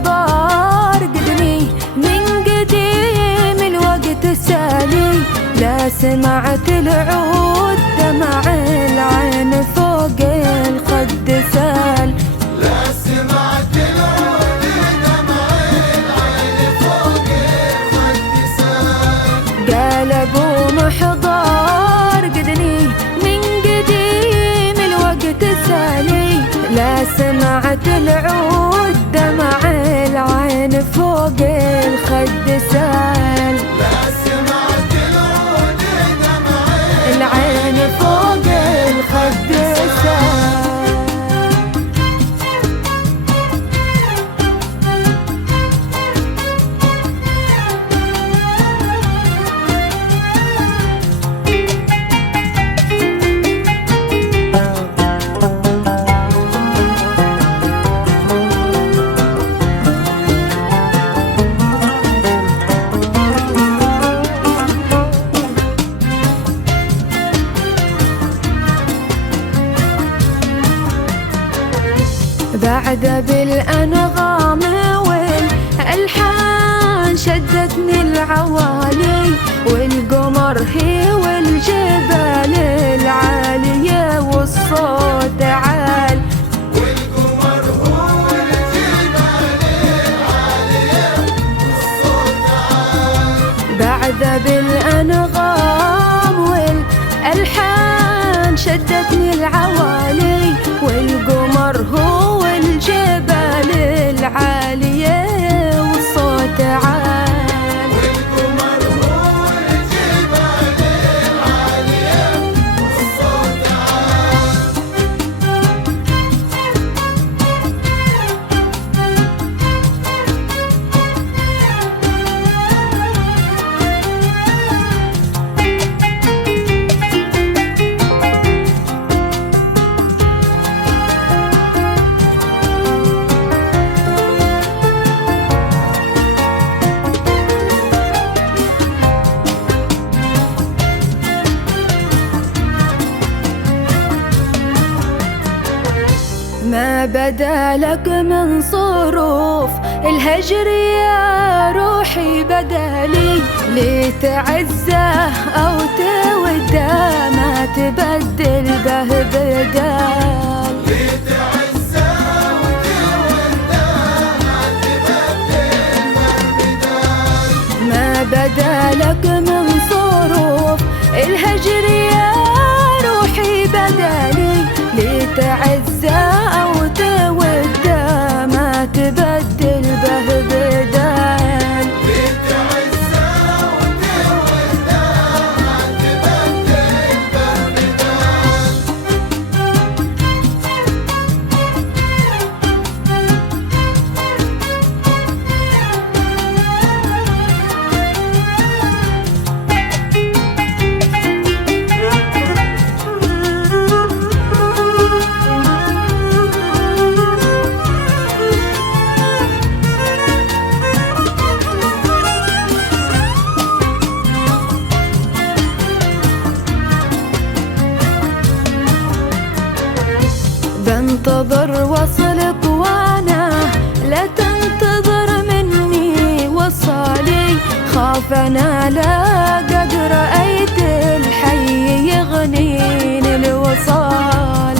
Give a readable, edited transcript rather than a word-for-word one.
محضار قدني من قديم الوقت سالي، لا سمعت العود دمع العين فوق الخد سال. لا سمعت العود دمع العين فوق الخد سال. قال ابو محضار قدني من قديم الوقت سالي، لا سمعت العود دمع العين فوق الخد سال. لا سمعت العود دمع العين فوق الخد سال. بعد بالأنغام والألحان شدتني العوالي، والقمر هي والجبال العالية والصوت عال. والقمر هو الجبال العالية والصوت عال. بعد بالأنغام والألحان شدتني العوالي، والقمر هو الجبال العالية والصوت عال. والقمر هو الجبال العالية والصوت عال. ما بدا لك من صروف الهجر يا روحي بدالي، لتعزه أو توده ما تبدل به بدال. لتعزه وتوده ما تبدل به بدال. ما بدا لك من صروف الهجر يا روحي بدالي، لتعزه أو توده ما تبدل به بدال. لتعزه وتوده ما تبدل به بدال. بنتظر وصلك وانا لا تنتظر مني وصالي، خاف انا لا قد رأيت الحي يغنيني الوصال.